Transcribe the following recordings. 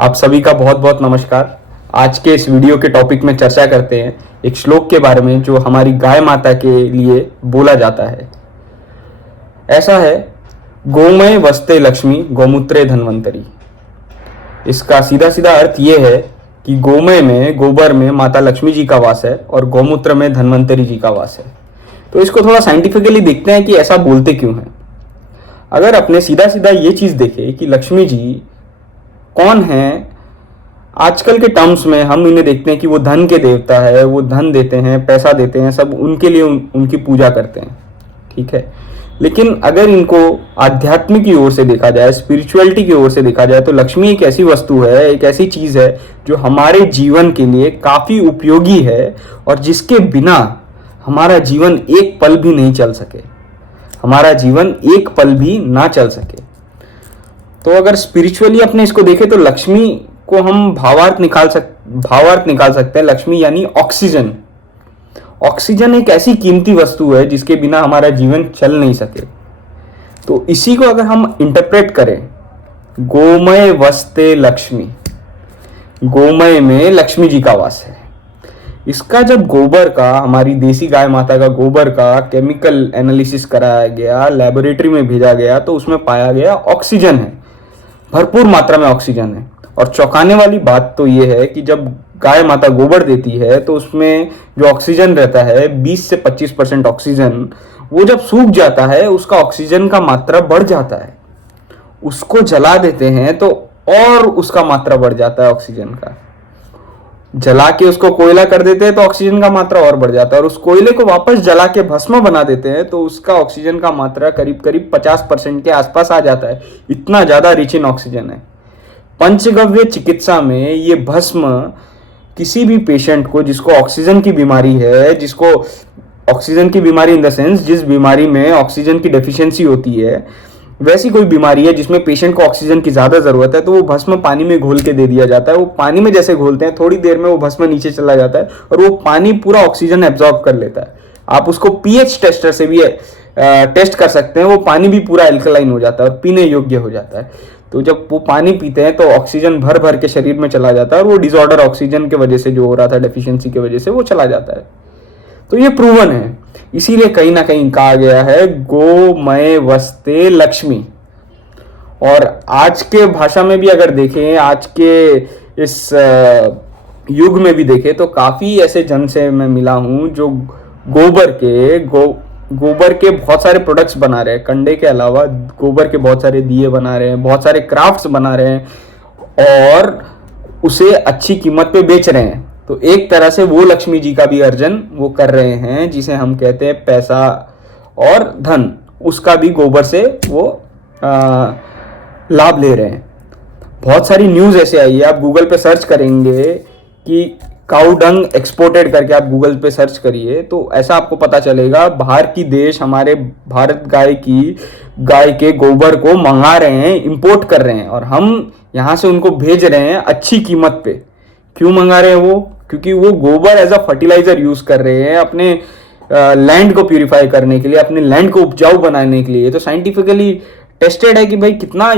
आप सभी का बहुत बहुत नमस्कार। आज के इस वीडियो के टॉपिक में चर्चा करते हैं एक श्लोक के बारे में जो हमारी गाय माता के लिए बोला जाता है। ऐसा है, गोमय वस्ते लक्ष्मी गौमूत्रे धन्वंतरी। इसका सीधा सीधा अर्थ ये है कि गोमय में, गोबर में माता लक्ष्मी जी का वास है और गौमूत्र में धन्वंतरी जी का वास है। तो इसको थोड़ा साइंटिफिकली देखते हैं कि ऐसा बोलते क्यों हैं। अगर अपने सीधा सीधा ये चीज देखें कि लक्ष्मी जी कौन है, आजकल के टर्म्स में हम इन्हें देखते हैं कि वो धन के देवता है, वो धन देते हैं, पैसा देते हैं, सब उनके लिए उनकी पूजा करते हैं, ठीक है। लेकिन अगर इनको आध्यात्मिक की ओर से देखा जाए, स्पिरिचुअलिटी की ओर से देखा जाए, तो लक्ष्मी एक ऐसी वस्तु है, एक ऐसी चीज है जो हमारे जीवन के लिए काफी उपयोगी है और जिसके बिना हमारा जीवन एक पल भी नहीं चल सके, हमारा जीवन एक पल भी ना चल सके। तो अगर स्पिरिचुअली अपने इसको देखें तो लक्ष्मी को हम भावार्थ निकाल सकते हैं। लक्ष्मी यानी ऑक्सीजन। ऑक्सीजन एक ऐसी कीमती वस्तु है जिसके बिना हमारा जीवन चल नहीं सके। तो इसी को अगर हम इंटरप्रेट करें, गोमय वस्ते लक्ष्मी, गोमय में लक्ष्मी जी का वास है। इसका जब गोबर का, हमारी देसी गाय माता का गोबर का केमिकल एनालिसिस कराया गया, लेबोरेटरी में भेजा गया, तो उसमें पाया गया ऑक्सीजन है, भरपूर मात्रा में ऑक्सीजन है। और चौंकाने वाली बात तो यह है कि जब गाय माता गोबर देती है तो उसमें जो ऑक्सीजन रहता है, 20 से 25% ऑक्सीजन, वो जब सूख जाता है उसका ऑक्सीजन का मात्रा बढ़ जाता है। उसको जला देते हैं तो और उसका मात्रा बढ़ जाता है ऑक्सीजन का। जला के उसको कोयला कर देते हैं तो ऑक्सीजन का मात्रा और बढ़ जाता है, और उस कोयले को वापस जला के भस्म बना देते हैं तो उसका ऑक्सीजन का मात्रा करीब करीब 50% के आसपास आ जाता है। इतना ज्यादा रिच इन ऑक्सीजन है। पंचगव्य चिकित्सा में ये भस्म किसी भी पेशेंट को जिसको ऑक्सीजन की बीमारी है, जिसको ऑक्सीजन की बीमारी इन द सेंस जिस बीमारी में ऑक्सीजन की डेफिशिएंसी होती है, वैसी कोई बीमारी है जिसमें पेशेंट को ऑक्सीजन की ज्यादा जरूरत है, तो वो भस्म पानी में घोल के दे दिया जाता है। वो पानी में जैसे घोलते हैं, थोड़ी देर में वो भस्म नीचे चला जाता है और वो पानी पूरा ऑक्सीजन एब्जॉर्ब कर लेता है। आप उसको पीएच टेस्टर से भी टेस्ट कर सकते हैं, वो पानी भी पूरा एल्कलाइन हो जाता है और पीने योग्य हो जाता है। तो जब वो पानी पीते हैं तो ऑक्सीजन भर भर के शरीर में चला जाता है और वो डिसऑर्डर ऑक्सीजन के वजह से जो हो रहा था, डेफिशिएंसी की वजह से, वो चला जाता है। तो ये प्रूवन है। इसीलिए कहीं ना कहीं कहा गया है गोमय वस्ते लक्ष्मी। और आज के भाषा में भी अगर देखें, आज के इस युग में भी देखें, तो काफी ऐसे जन से मैं मिला हूं जो गोबर के बहुत सारे प्रोडक्ट्स बना रहे हैं। कंडे के अलावा गोबर के बहुत सारे दिए बना रहे हैं, बहुत सारे क्राफ्ट्स बना रहे हैं और उसे अच्छी कीमत पे बेच रहे हैं। तो एक तरह से वो लक्ष्मी जी का भी अर्जन वो कर रहे हैं, जिसे हम कहते हैं पैसा और धन, उसका भी गोबर से वो लाभ ले रहे हैं। बहुत सारी न्यूज ऐसे आई है, आप गूगल पे सर्च करेंगे कि काउ डंग एक्सपोर्टेड करके आप गूगल पे सर्च करिए तो ऐसा आपको पता चलेगा, बाहर की देश हमारे भारत गाय के गोबर को मंगा रहे हैं, इंपोर्ट कर रहे हैं, और हम यहाँ से उनको भेज रहे हैं अच्छी कीमत पे। क्यों मंगा रहे हैं वो? क्योंकि वो गोबर एज अ फर्टिलाइजर यूज कर रहे हैं अपने लैंड को प्यूरिफाई करने के लिए, अपने लैंड को उपजाऊ बनाने के लिए। तो साइंटिफिकली टेस्टेड है कि भाई कितना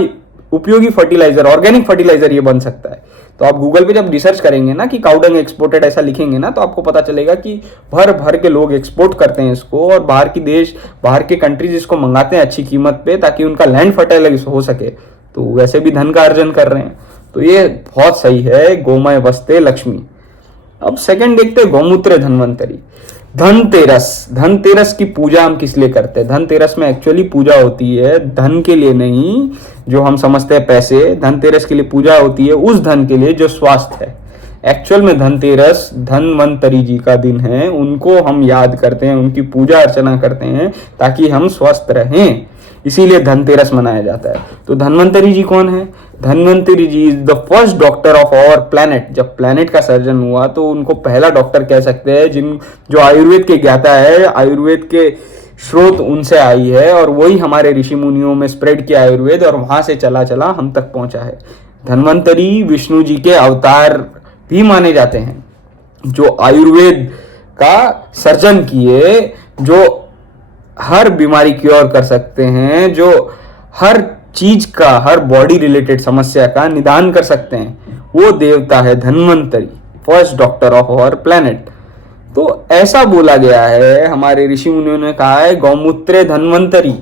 उपयोगी फर्टिलाइजर, ऑर्गेनिक फर्टिलाइजर ये बन सकता है। तो आप गूगल पे जब रिसर्च करेंगे ना कि काउडंग एक्सपोर्टेड ऐसा लिखेंगे ना, तो आपको पता चलेगा कि भर भर के लोग एक्सपोर्ट करते हैं इसको, और बाहर के कंट्रीज इसको मंगाते हैं अच्छी कीमत पे ताकि उनका लैंड फर्टाइल हो सके। तो वैसे भी धन का अर्जन कर रहे हैं। तो ये बहुत सही है, गोमय वस्ते लक्ष्मी। अब सेकंड देखते हैं गौमूत्र धन्वंतरी। धनतेरस की पूजा हम किस लिए करते हैं? धनतेरस में एक्चुअली पूजा होती है धन के लिए नहीं, जो हम समझते हैं पैसे। धनतेरस के लिए पूजा होती है उस धन के लिए जो स्वास्थ्य है। एक्चुअल में धनतेरस धन्वंतरी जी का दिन है, उनको हम याद करते हैं, उनकी पूजा अर्चना करते हैं ताकि हम स्वस्थ रहें। इसीलिए धनतेरस मनाया जाता है। तो धन्वंतरी जी कौन है? Dhanvantari ji is the first doctor of our planet. जब प्लैनेट का सर्जन हुआ तो उनको पहला डॉक्टर कह सकते हैं, जो आयुर्वेद के ज्ञाता है, आयुर्वेद के स्रोत उनसे आई है, और वही हमारे ऋषि मुनियों में स्प्रेड किया आयुर्वेद, और वहां से चला चला हम तक पहुंचा है। धन्वंतरी विष्णु जी के अवतार भी माने जाते हैं, जो आयुर्वेद का सर्जन किए, जो हर बीमारी क्योर कर सकते हैं, जो हर चीज का, हर बॉडी रिलेटेड समस्या का निदान कर सकते हैं। वो देवता है Dhanvantari, first doctor of our planet. तो ऐसा बोला गया है, हमारे ऋषि मुनियों ने कहा है गौमूत्रे धन्वंतरी।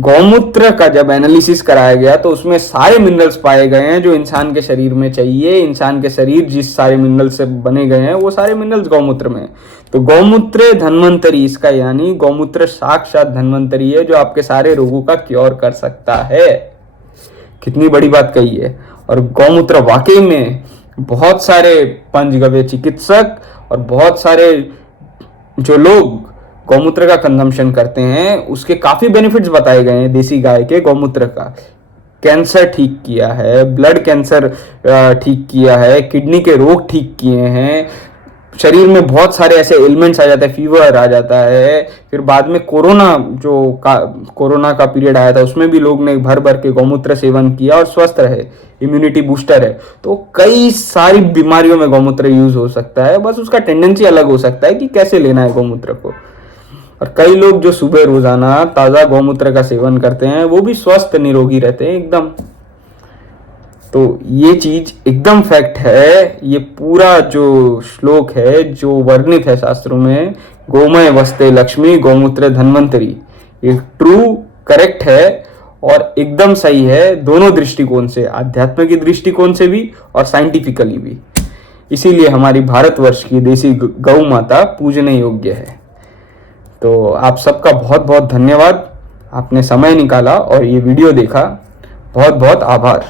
गौमूत्र का जब एनालिसिस कराया गया तो उसमें सारे मिनरल्स पाए गए हैं जो इंसान के शरीर में चाहिए। इंसान के शरीर जिस सारे मिनरल से बने गए हैं वो सारे मिनरल्स गौमूत्र में हैं। तो गौमूत्र धन्वंतरी, इसका यानी गौमूत्र साक्षात धन्वंतरी है जो आपके सारे रोगों का क्योर कर सकता है। कितनी बड़ी बात कही है। और गौमूत्र वाकई में बहुत सारे पंचगव्य चिकित्सक और बहुत सारे जो लोग गौमूत्र का कंजम्पशन करते हैं उसके काफी बेनिफिट्स बताए गए हैं। देसी गाय के गौमूत्र का कैंसर ठीक किया है, ब्लड कैंसर ठीक किया है, किडनी के रोग ठीक किए हैं, शरीर में बहुत सारे ऐसे एलिमेंट्स आ जाते हैं, फीवर आ जाता है। फिर बाद में कोरोना का पीरियड आया था, उसमें भी लोग ने भर भर के गौमूत्र सेवन किया और स्वस्थ रहे। इम्यूनिटी बूस्टर है। तो कई सारी बीमारियों में गौमूत्र यूज हो सकता है, बस उसका टेंडेंसी अलग हो सकता है कि कैसे लेना है गौमूत्र को। और कई लोग जो सुबह रोजाना ताजा गौमूत्र का सेवन करते हैं वो भी स्वस्थ निरोगी रहते हैं एकदम। तो ये चीज एकदम फैक्ट है। ये पूरा जो श्लोक है जो वर्णित है शास्त्रों में, गोमय वस्ते लक्ष्मी गौमूत्र धन्वंतरी, ये ट्रू करेक्ट है और एकदम सही है दोनों दृष्टिकोण से, आध्यात्म की दृष्टिकोण से भी और साइंटिफिकली भी। इसीलिए हमारी भारतवर्ष की देसी गौ माता पूजने योग्य है। तो आप सबका बहुत बहुत धन्यवाद, आपने समय निकाला और ये वीडियो देखा। बहुत बहुत आभार।